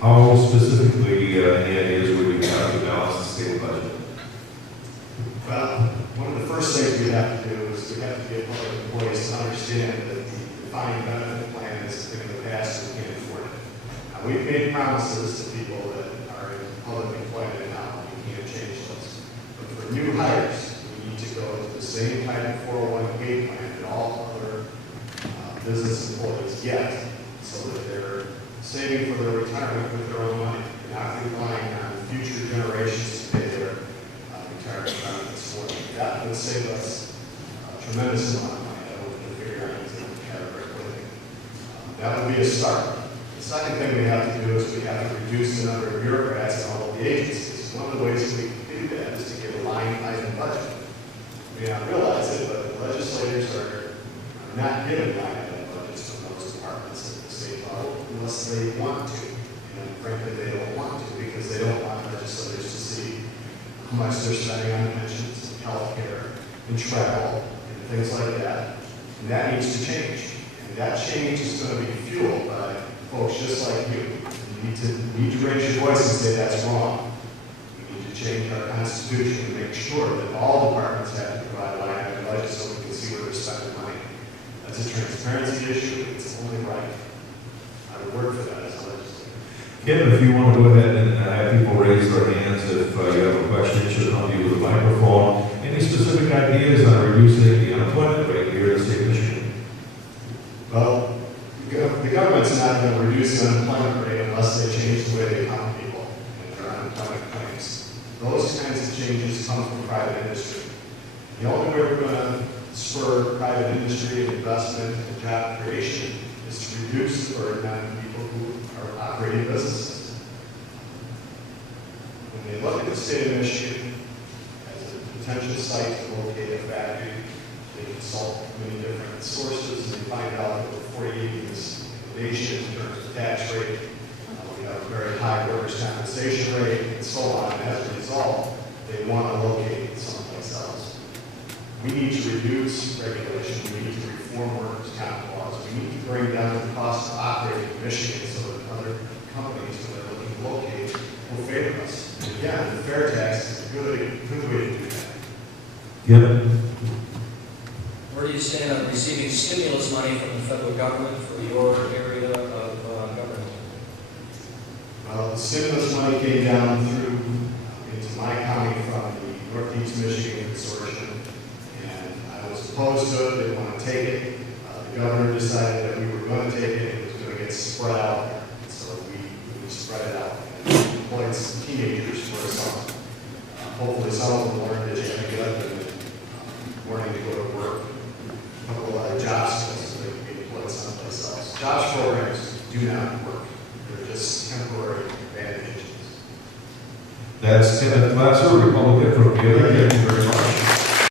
How specifically, any ideas would you have to balance the state budget? Well, one of the first things we have to do is we have to get public employees to understand that the defined benefit plan is a thing of the past and we can't afford it. Now, we've made promises to people that are in public employment now, we can't change those. But for new hires, we need to go to the same type of 401k plan that all other business employees get, so that they're saving for their retirement with their own money, and not relying on future generations to pay their retirement benefits for them. That would save us a tremendous amount of money that we can figure out into the category living. That would be a start. The second thing we have to do is we have to reduce the number of bureaucrats in all of the agencies. One of the ways we can do that is to get a line item budget. You may not realize it, but the legislators are not given line item budgets from those departments at the state level unless they want to. And frankly, they don't want to because they don't want legislators to see how much they're spending on pensions and health care and travel and things like that. And that needs to change. And that change is going to be fueled by folks just like you. You need to raise your voice and say that's wrong. We need to change our constitution and make sure that all departments have to provide a line item budget so we can see where they're spending money. That's a transparency issue. It's only right. I would work for that as a legislator. Kim, if you want to go ahead and have people raise their hands if you have a question, should come to you with a microphone. Any specific ideas on reducing the unemployment rate here in the state of Michigan? Well, the government's not going to reduce the unemployment rate unless they change the way they count people and their unemployment claims. Those kinds of changes come from private industry. The only way we're going to spur private industry and investment and job creation is to reduce the burden on people who are operating businesses. When they look at the state of Michigan as a potential site to locate a factory, they consult many different sources and they find out that we're 48th in the nation in terms of tax rate. We have a very high workers' compensation rate and so on. And as a result, they want to locate someplace else. We need to reduce regulation. We need to reform workers' comp laws. We need to bring down the cost of operating in Michigan so that other companies, when they're looking to locate, will favor us. And again, the fair tax is a good way to do that. Yep. Where do you stand on receiving stimulus money from the federal government for your area of government? Well, the stimulus money came down through into my county from the Northeast Michigan Consortium, and I was opposed to it. They didn't want to take it. The governor decided that we were going to take it. It was going to get spread out, so we spread it out and employed some teenagers for a summer. Hopefully, some of them learned that you have to get up in the morning to go to work. A couple of job skills so they can be employed someplace else. Jobs programs do not work. They're just temporary advantages. That's Kenneth2.mp4, Republican from Baylor. Thank you very much.